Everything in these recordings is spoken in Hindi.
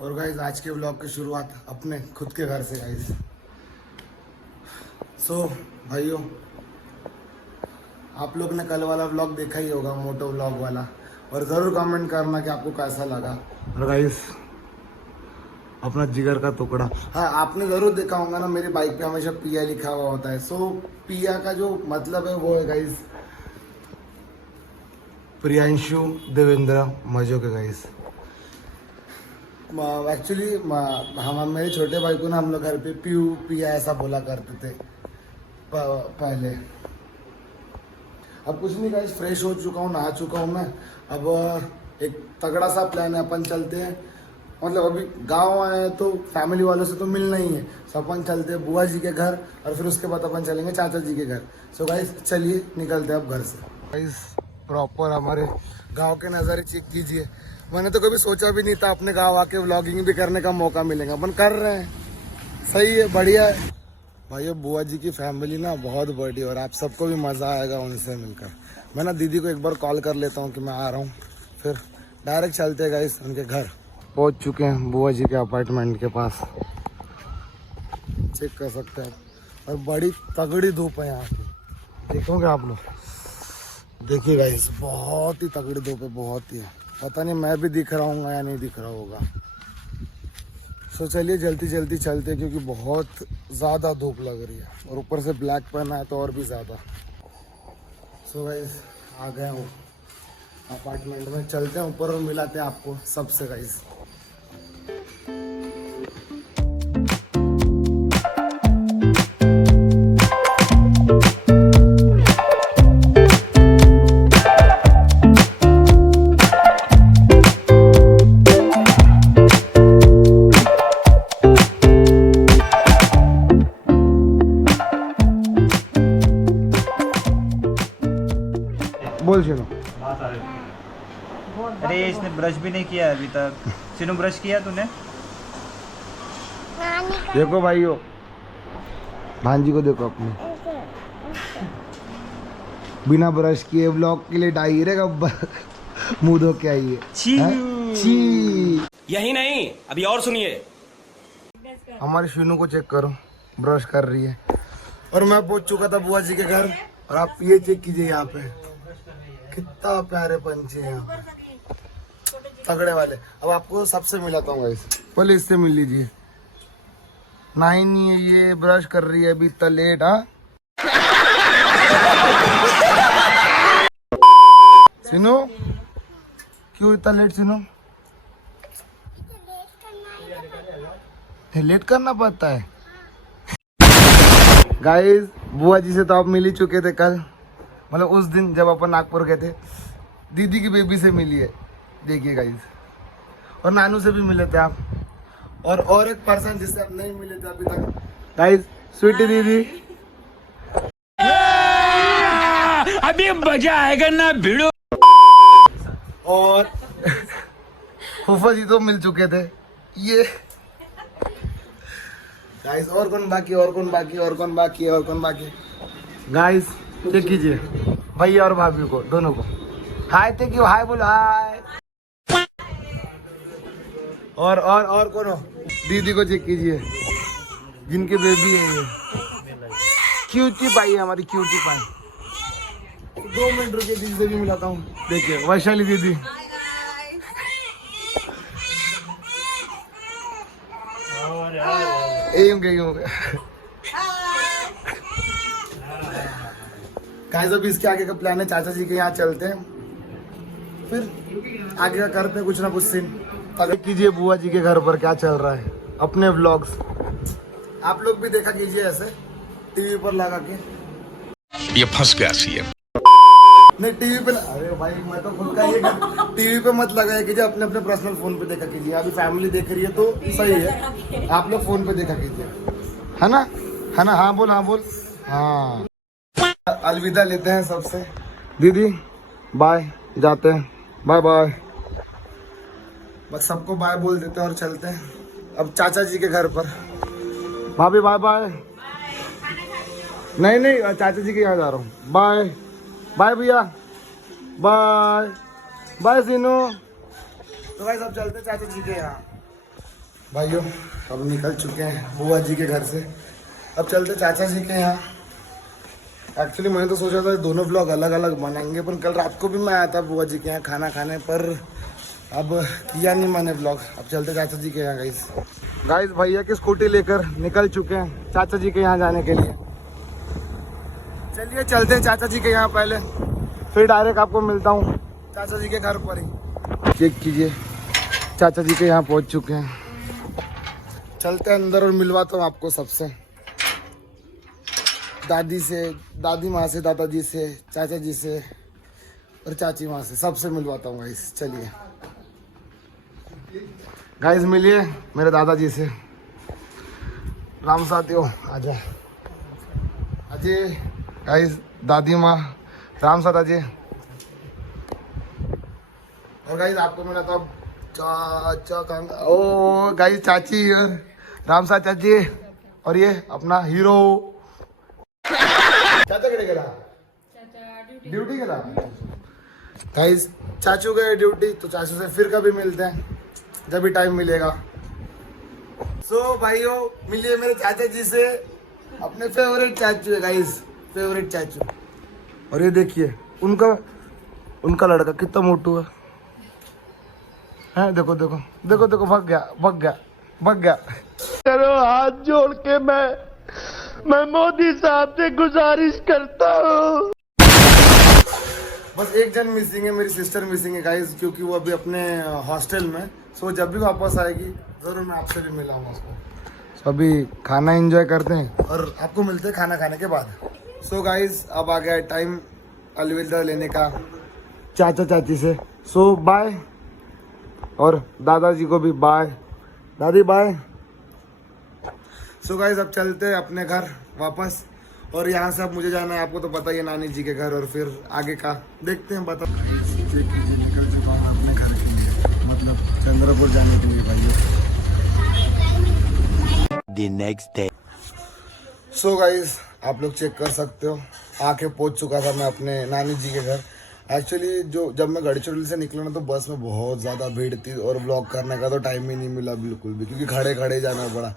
और गाइज आज के व्लॉग की शुरुआत अपने खुद के घर से गाइज। सो भाइयों, आप लोग ने कल वाला व्लॉग देखा ही होगा, मोटो व्लॉग वाला, और ज़रूर कमेंट करना कि आपको कैसा लगा। और गाइज अपना जिगर का टुकड़ा, हाँ आपने ज़रूर देखा होगा ना, मेरी बाइक पे हमेशा पिया लिखा हुआ होता है। सो पिया का जो मतलब है वो है गाइज प्रियांशु देवेंद्र मजो के गाइज। एक्चुअली हम मेरे छोटे भाई को ना हम लोग घर पे पीयू पिया ऐसा बोला करते थे पहले। अब कुछ नहीं गाइस, फ्रेश हो चुका हूँ, नहा चुका हूँ मैं। अब एक तगड़ा सा प्लान है, अपन चलते हैं, मतलब अभी गांव आए हैं तो फैमिली वालों से तो मिलना ही है। सो अपन चलते हैं बुआ जी के घर और फिर उसके बाद अपन चलेंगे चाचा जी के घर। सो गाइस चलिए निकलते हैं अब घर से। गाइस प्रॉपर हमारे गांव के नज़ारे चेक कीजिए। मैंने तो कभी सोचा भी नहीं था अपने गांव आके व्लॉगिंग भी करने का मौका मिलेगा, अपन कर रहे हैं। सही है, बढ़िया है भाइयों। बुआ जी की फैमिली ना बहुत बड़ी, और आप सबको भी मज़ा आएगा उनसे मिलकर। मैं ना दीदी को एक बार कॉल कर लेता हूँ कि मैं आ रहा हूँ, फिर डायरेक्ट चलते हैं गाइस उनके घर। पहुँच चुके हैं बुआ जी के अपार्टमेंट के पास, चेक कर सकते हैं आप। और बड़ी तगड़ी धूप है यहाँ की, देखोगे आप लोग, देखिए गाइस बहुत ही तगड़ी धूप है, बहुत ही। पता नहीं मैं भी दिख रहा हूँ या नहीं दिख रहा होगा। सो चलिए जल्दी जल्दी चलते हैं क्योंकि बहुत ज़्यादा धूप लग रही है, और ऊपर से ब्लैक पहना है तो और भी ज़्यादा। सो गाइस आ गए हूँ अपार्टमेंट में, चलते हैं ऊपर और मिलाते हैं आपको सबसे गाइस। बोल सिनो। अरे इसने ब्रश भी नहीं किया अभी तक। सिनू ब्रश किया तूने? देखो भाइयों, भांजी को देखो अपने, बिना ब्रश किए व्लॉग के लिए डायरेक्ट मुंह धो के आई है। छी यही नहीं, अभी और सुनिए। हमारे शिनू को चेक करो, ब्रश कर रही है। और मैं पहुंच चुका था बुआ जी के घर, और आप ये चेक कीजिए यहाँ पे कितना प्यारे पंछी हैं यहाँ, तगड़े वाले। अब आपको सबसे मिलाता हूँ गाइस, पहले इससे मिल लीजिए। नहीं है ये, ब्रश कर रही है अभी इतना लेट। हाँ सिनो, क्यों इतना लेट सिनो? लेट करना पड़ता है गाइस। बुआ जी से तो आप मिल ही चुके थे कल, मतलब उस दिन जब अपन नागपुर गए थे। दीदी की बेबी से मिली है, देखिए गाइस, और नानू से भी मिले थे आप, और एक पर्सन जिससे आप नहीं मिले थे अभी तक गाइस, स्वीटी दीदी। अभी मजा आएगा ना भिड़ो। और फूफा जी तो मिल चुके थे ये गाइस। और कौन बाकी, और कौन बाकी, और कौन बाकी, और कौन बाकी गाइस? चेक कीजिए भैया और भाभी को, दोनों को हाय थे क्यों, हाय बोलो हाय। और कौन हो? दीदी को चेक कीजिए, जिनकी बेबी है ये, क्यूटी पाई है हमारी, क्यूटी पाई। 2 मिनट रुके, दीदी से भी मिलाता हूँ। देखिए वैशाली दीदी, गाइस अभी इसके आगे का प्लान है, चाचा जी के यहाँ चलते हैं, फिर आगे का करते हैं कुछ ना कुछ सीन। अगर कीजिए बुआ जी के घर पर क्या चल रहा है, अपने व्लॉग्स आप लोग भी देखा कीजिए ऐसे टीवी पर लगा के। ये फंस गया सीएम। नहीं टीवी पे, अरे भाई मैं तो खुद का ये टीवी पे मत लगाया कीजिए, अपने अपने पर्सनल फोन पे देखा कीजिए। अभी फैमिली देख रही है तो सही है, आप लोग फोन पे देखा कीजिए, है ना, है ना? हाँ बोल, हाँ बोल, हाँ। अलविदा लेते हैं सबसे, दीदी बाय, जाते हैं, बाय बाय, बस सबको बाय बोल देते हैं और चलते हैं अब चाचा जी के घर पर। भाभी बाय बाय। नहीं नहीं, चाचा जी के यहाँ जा रहा हूँ, बाय बाय भैया, बाय बाय सीनू। तो भाई सब चलते चाचा जी के यहाँ। भाइयों अब निकल चुके हैं बुआ जी के घर से, अब चलते चाचा जी के यहाँ। एक्चुअली मैंने तो सोचा था दोनों ब्लॉग अलग अलग बनाएंगे, पर कल रात को भी मैं आया था बुआ जी के यहाँ खाना खाने, पर अब किया नहीं मैंने ब्लॉग। अब चलते चाचा जी के यहाँ। गाइस भैया की स्कूटी लेकर निकल चुके हैं चाचा जी के यहाँ जाने के लिए। चलिए चलते हैं चाचा जी के यहाँ पहले, फिर डायरेक्ट आपको मिलता हूँ चाचा जी के घर पर ही। चेक कीजिए चाचा जी के यहाँ पहुँच चुके हैं। चलते हैं अंदर और मिलवाता हूँ आपको सबसे, दादी से, दादी माँ से, दादाजी से, चाचा जी से और चाची माँ से, सबसे मिलवाता हूँ गाइस। चलिए गाइस मिलिए मेरे दादाजी से। राम साथियों आजा अजय। गाइस दादी माँ, राम साथ अजय। और गाइस आपको मिला तो चाचा, ओ गाइस चाची और राम साथ चाची, और ये अपना हीरो चाचा केड़े गेला, ड्यूटी गेला। गाइस चाचू गए ड्यूटी, तो चाचू से फिर कभी मिलते हैं जब भी टाइम मिलेगा। सो भाइयों मिलिए मेरे चाचा जी से, अपने फेवरेट चाचू है गाइस, फेवरेट चाचू। और ये देखिए उनका लड़का कितना मोटू है, देखो देखो देखो देखो, भाग गया। चलो हाथ जोड़ के मैं मोदी साहब से गुजारिश करता हूँ। बस एक जन मिसिंग है, मेरी सिस्टर मिसिंग है गाइस, क्योंकि वो अभी अपने हॉस्टल में। सो जब भी वापस आएगी जरूर मैं आपसे भी मिलाऊंगा उसको। सो अभी खाना एंजॉय करते हैं और आपको मिलते हैं खाना खाने के बाद। सो गाइस अब आ गया टाइम अलविदा लेने का चाचा चाची से। सो बाय, और दादाजी को भी बाय, दादी बाय। सो गाइस अब चलते हैं अपने घर वापस, और यहाँ से अब मुझे जाना है, आपको तो पता ही है, नानी जी के घर, और फिर आगे का देखते हैं। बता निकल चुका हूँ अपने घर के लिए, मतलब चंद्रपुर जाने के लिए भाई। The next day. So guys आप लोग चेक कर सकते हो, आके पहुँच चुका था मैं अपने नानी जी के घर। एक्चुअली जब मैं गढ़चिरौली से निकला ना, तो बस में बहुत ज़्यादा भीड़ थी और व्लॉग करने का तो टाइम ही नहीं मिला बिल्कुल भी, क्योंकि खड़े जाना पड़ा।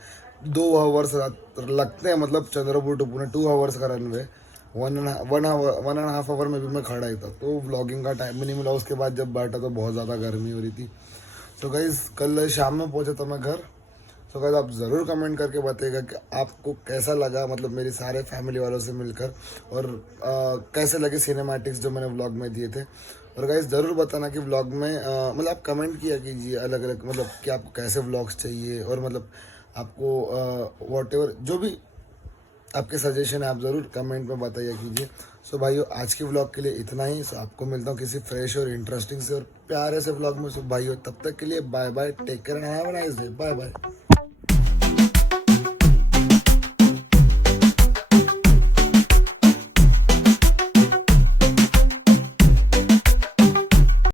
2 आवर्स लगते हैं, मतलब चंद्रपुर टू पुणे 2 आवर्स का रनवे, 1.5 आवर में भी मैं खड़ा ही था, तो व्लॉगिंग का टाइम भी नहीं मिला। उसके बाद जब बैठा तो बहुत ज़्यादा गर्मी हो रही थी। तो गाइस कल शाम में पहुंचा था मैं घर। तो गाइस आप ज़रूर कमेंट करके बताइएगा कि आपको कैसा लगा, मतलब मेरे सारे फैमिली वालों से मिलकर, और कैसे लगे सिनेमैटिक्स जो मैंने व्लॉग में दिए थे। और गाइस ज़रूर बताना कि व्लॉग में मतलब आप कमेंट किया कीजिए अलग अलग, मतलब कि आपको कैसे व्लॉग्स चाहिए, और मतलब आपको वॉटएवर जो भी आपके सजेशन है आप ज़रूर कमेंट में बताइए कीजिए। सो भाइयों आज के व्लॉग के लिए इतना ही। सो आपको मिलता हूँ किसी फ्रेश और इंटरेस्टिंग से और प्यारे से व्लॉग में। सो भाइयों तब तक के लिए bye bye, take care and have a nice day, bye bye.